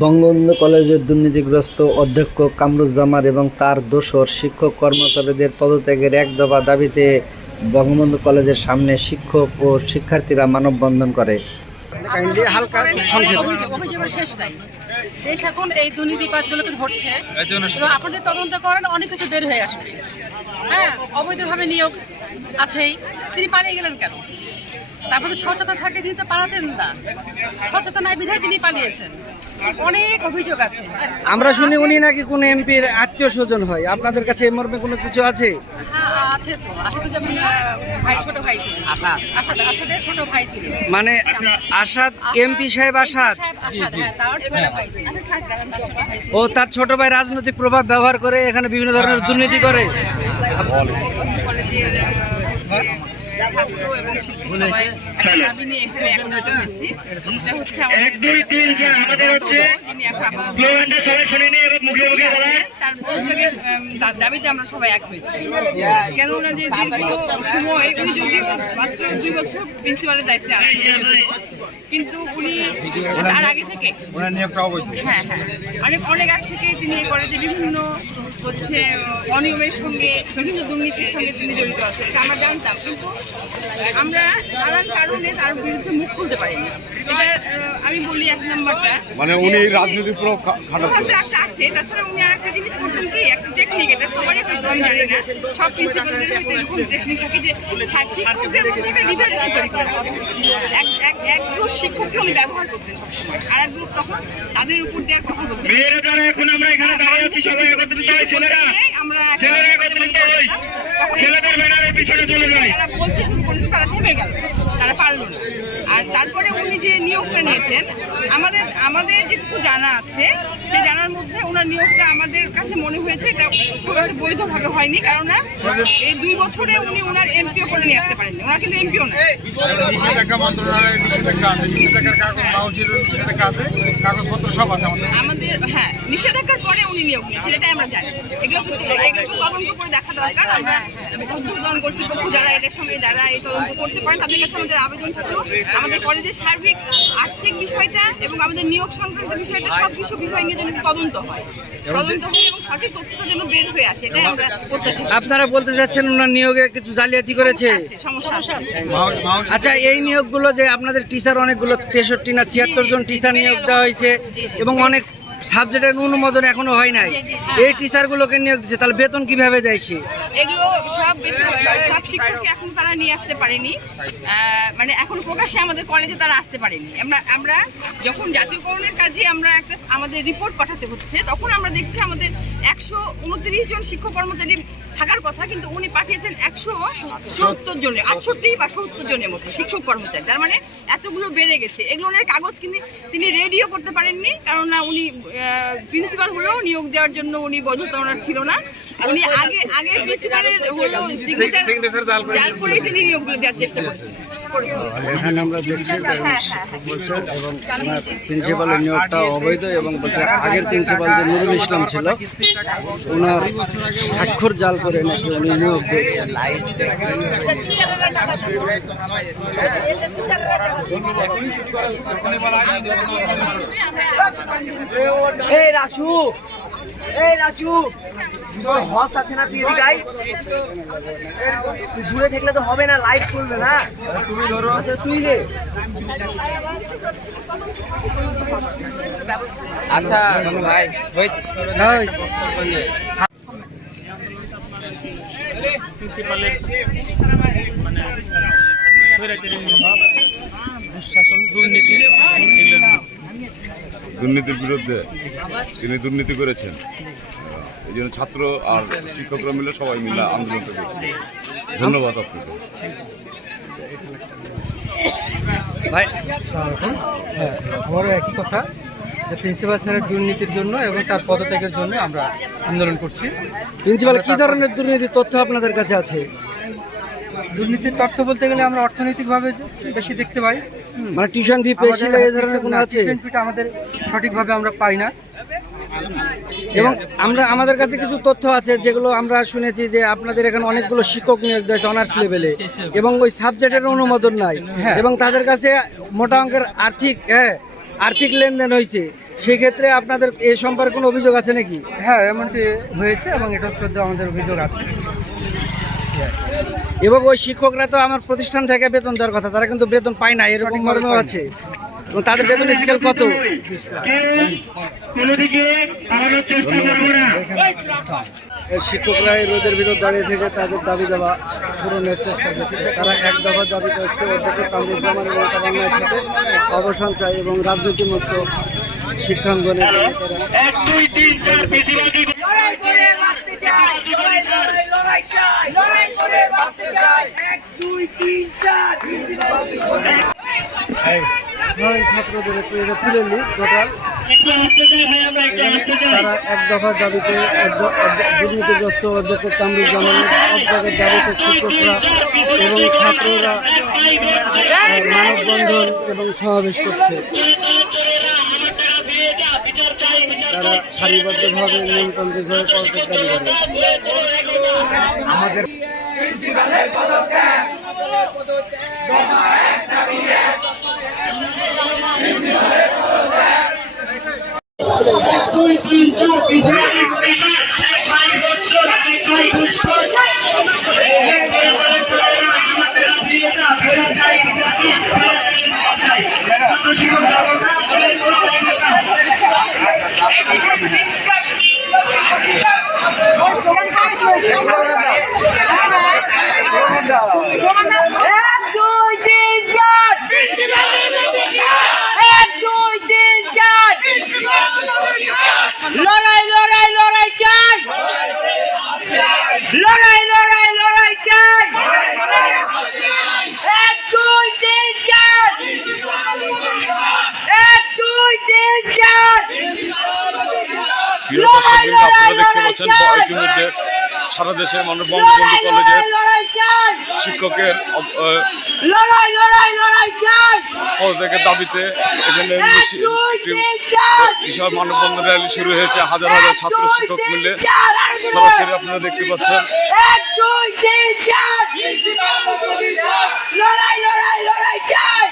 বঙ্গবন্ধু কলেজের দুর্নীতিগ্রস্ত অধ্যক্ষ কামরুজ্জামান এবং তার দোসর শিক্ষক কর্মচারীদের পদত্যাগের এক দফা দাবিতে বঙ্গবন্ধু কলেজের সামনে শিক্ষক ও শিক্ষার্থীরা মানববন্ধন করে। অভিযোগের শেষ নাই। দেশ এখন এই দুর্নীতিবাজগুলোকে ধরছে এবং আপনাদের তদন্ত করেন, অনেক কিছু বের হয়ে আসবে। হ্যাঁ, অবৈধভাবে নিয়োগ আছেই, তিনি পালিয়ে গেলেন কেন? তারপরে সচেতন থাকে, তিনি তো পালাতেন না। সচেতন নাই বিধায় তিনি পালিয়েছেন। অনেক অভিযোগ আছে। আমরা শুনি উনি নাকি কোন এমপির আত্মীয় স্বজন হয়, আপনাদের কাছে এই মর্মে কোনো কিছু আছে? হ্যাঁ আছে তো, আসলে যেমন ভাই, ছোট ভাই তিনি, আসাদের ছোট ভাই তিনি, মানে আসাদ এমপি সাহেব আসাদ, হ্যাঁ, তার ছোট ভাই তিনি। ও তার ছোট ভাই রাজনৈতিক প্রভাব ব্যবহার করে এখানে বিভিন্ন ধরনের দুর্নীতি করে। ছাত্র এবং শিক্ষক সবাই একটা দাবি নিয়ে এখানে একত্রিত হয়েছি। এটা হচ্ছে স্লোগানটা সবাই শুনে নিয়ে এবার মুখে মুখে বলা। তার পদত্যাগের দাবিতে আমরা সবাই এক হয়েছি। কেননা যে দীর্ঘ সময় উনি যদিও মাত্র 2 বছর প্রিন্সিপালের দায়িত্বে আছেন, কিন্তু উনি তার আগে থেকে হ্যাঁ অনেক আগে থেকে তিনি করে যে বিভিন্ন হচ্ছে অনিয়মের সঙ্গে, বিভিন্ন দুর্নীতির সঙ্গে তিনি জড়িত আছেন, এটা আমরা জানতাম, কিন্তু আমরা নানান কারণে তার বিরুদ্ধে মুখ খুলতে পারিনি। এটা আমি বলি এক নম্বরটা, মানে উনি রাজনৈতিক একটা আছে। তাছাড়া উনি আর একটা জিনিস করতেন কি, একটা টেকনিক, এটা সবারই হয়তো আমি জানি না, সব প্রিন্সিপালদের হয়তো এরকম টেকনিক থাকে যে শিক্ষকদের মধ্যে একটা ডিভাইডেশন তৈরি করা। এক গ্রুপ শিক্ষককে উনি ব্যবহার করতেন সবসময়, আর এক গ্রুপ তখন তাদের উপর দেওয়ার কথা বলতেন। মেয়েরা যারা এখন আমরা এখানে দাঁড়িয়ে আছি সবাই একত্রিত হই, ছেলেরা একত্রিত হই, ছেলেদের ব্যানারের পিছনে চলে যায়। যারা বলতে শুরু করেছে তারা থেমে গেল, তারা পারলো না। আর তারপরে উনি যে নিয়োগটা নিয়েছেন, আমাদের যেটুকু জানা আছে সেই জানার মধ্যে ওনার নিয়োগটা আমাদের কাছে মনে হয়েছে এটা খুব একটা বৈধভাবে হয়নি। কারণ এই 2 বছরে উনি ওনার এমপিও করে নিয়ে আসতে পারেননি। ওনার কিন্তু এমপিও না, নিষেধাজ্ঞা মন্ত্রণালয়ের নিষেধাজ্ঞা আছে, নিষেধাজ্ঞার নিষেধাজ্ঞা আছে, কাগজপত্র সব আছে আমাদের। হ্যাঁ, নিষেধাজ্ঞার পরে উনি নিয়োগ নিয়েছেন, এটা আমরা জানি। এগুলো তদন্ত করে দেখা দরকার। আমরা উদ্বোধন কর্তৃপক্ষ যারা এটার সঙ্গে যারা এই তদন্ত করতে পারেন তাদের কাছে আমাদের আবেদন থাকলো, আমাদের কলেজের সার্বিক আর্থিক বিষয়টা এবং আমাদের নিয়োগ সংক্রান্ত বিষয়টা সব কিছু বিষয় নিয়ে যেন তদন্ত হয় এবং সঠিক তথ্য যেন বের হয়ে আসে, এটাই আমরা প্রত্যাশা। আপনারা বলতে চাচ্ছেন ওনার নিয়োগে কিছু জালিয়াতি করেছে? সমস্যা আছে। আচ্ছা, এই নিয়োগগুলো যে আপনাদের টিচার অনেকগুলো 63 না 76 জন টিচার নিয়োগ দেওয়া হয়েছে এবং অনেক সাবজেক্টের অনুমোদন এখনো হয় নাই, এই টিচারগুলোকে নিয়োগ দিচ্ছে, তাহলে বেতন কিভাবে যাইছে? এগুলো সব শিক্ষককে এখন তারা নিয়ে আসতে পারেনি, মানে এখন প্রকাশ্যে আমাদের কলেজে তারা আসতে পারেনি। আমরা যখন জাতীয়করণের কাজে আমরা আমাদের রিপোর্ট পাঠাতে হচ্ছে, তখন আমরা দেখছি আমাদের 129 জন শিক্ষক কর্মচারী থাকার কথা, কিন্তু উনি পাঠিয়েছেন 170 জনের, 68 বা 70 জনের মতো শিক্ষক কর্মচারী। তার মানে এতগুলো বেড়ে গেছে। এগুলোর কাগজ কিন্তু তিনি রেডিও করতে পারেননি, কারণ না উনি প্রিন্সিপাল হলেও নিয়োগ দেওয়ার জন্য উনি বৈধতা ওনার ছিল না। উনি আগের প্রিন্সিপালের হলেও সিগনেচার জাল করেই তিনি নিয়োগগুলো দেওয়ার চেষ্টা করেছেন। এখানে আমরা দেখছি বলছেন এবং প্রিন্সিপালের নিয়োগটা অবৈধ এবং বলছে আগের প্রিন্সিপাল যে নুরুল ইসলাম ছিল ওনার স্বাক্ষর জাল করে নাকি উনি নিয়োগ দিয়েছেন। এই রাসু তোর হস আছে না, তুই এদিকে আয়। তুই দূরে থাকলে তো হবে না, লাইভ চলবে না। তুমি ধরো, আচ্ছা তুই রে। আচ্ছা ভাই হয়েছে। প্রিন্সিপালের মানে স্বৈরাচারী মনোভাব, দুঃশাসন, দুর্নীতি, দুর্নীতির বিরুদ্ধে তিনি দুর্নীতি করেছেন। এই জন্য ছাত্র আর শিক্ষকরা মিলে সবাই মিলে আন্দোলন করেছে। ধন্যবাদ আপনাকে ভাই। আমারও একই কথা, যে প্রিন্সিপাল স্যারের দুর্নীতির জন্য এবং তার পদত্যাগের জন্য আমরা আন্দোলন করছি। প্রিন্সিপাল কি ধরনের দুর্নীতির তথ্য আপনাদের কাছে আছে? দুর্নীতির তথ্য বলতে গেলে আমরা অর্থনৈতিকভাবে বেশি দেখতে পাই, মানে টিউশন ফি পেয়েছিল এই ধরনের কোনো আছে? টিউশন ফিটা আমাদের সঠিকভাবে আমরা পাই না। এবং আমাদের কাছে কিছু তথ্য আছে যেগুলো আমরা শুনেছি যে আপনাদের এখানে অনেকগুলো শিক্ষক নিয়োগ দিয়েছে অনার্স লেভেলে এবং ওই সাবজেক্টের অনুমোদন নাই এবং তাদের কাছে মোটা অঙ্কের আর্থিক লেনদেন হয়েছে, সেক্ষেত্রে আপনাদের এ সম্পর্কে কোনো অভিযোগ আছে নাকি? হ্যাঁ, এমনটি হয়েছে এবং এটার মধ্যে আমাদের অভিযোগ আছে। এবং ওই শিক্ষকরা তো আমার প্রতিষ্ঠান থেকে বেতন দেওয়ার কথা, তারা কিন্তু বেতন পায় না, এরকম মর্মেও আছে। এবং তাদের বেতন স্কেল কত? কোনো দিকে আগানোর চেষ্টা করবো না। এই শিক্ষকরা এই রোদের ভিতর দাঁড়িয়ে থেকে তাদের দাবি দেওয়া পূরণের চেষ্টা করছে। তারা এক দফা দাবি করছে, অধ্যক্ষ কামরুজ্জামান এবং তার সাথে অবসান চাই এবং রাজনীতিমুক্ত শিক্ষাঙ্গনে তারা 1 2 3 4 বেশিরভাগই লড়াই করে বাঁচতে চাই, লড়াই চাই, লড়াই করে বাঁচতে চাই। 1 2 3 4 ছাত্রদের তুলে নিই টোটাল। একটু আসতে চাই ভাই, আমরা একটু আসতে চাই। তারা এক দফা দাবিতে দুর্নীতিগ্রস্ত অধ্যক্ষ কামরুজ্জামানের পদত্যাগের দাবিতে শিক্ষকরা এবং ছাত্ররা মানববন্ধন এবং সমাবেশ করছে। তারা সারিবদ্ধভাবে নিয়মতান্ত্রিকভাবে পদত্যাগ দাবি করে। আমাদের লড়াই লড়াই লড়াই চাই, লড়াই লড়াই লড়াই চাই। 1 2 3 4 1 2 3 4 প্রিয় দর্শকবৃন্দ, আপনারা দেখতে পাচ্ছেন ইতিমধ্যে সারা দেশে বঙ্গবন্ধু কলেজের শিক্ষকের লড়াই লড়াই লড়াই চাই। পদত্যাগের দাবিতে এখানে বিশাল মানববন্ধন র্যালি শুরু হয়েছে। হাজার হাজার ছাত্র শিক্ষক মিলে সরাসরি আপনারা দেখতে পাচ্ছেন। 1 2 3 4 লড়াই লড়াই লড়াই চাই।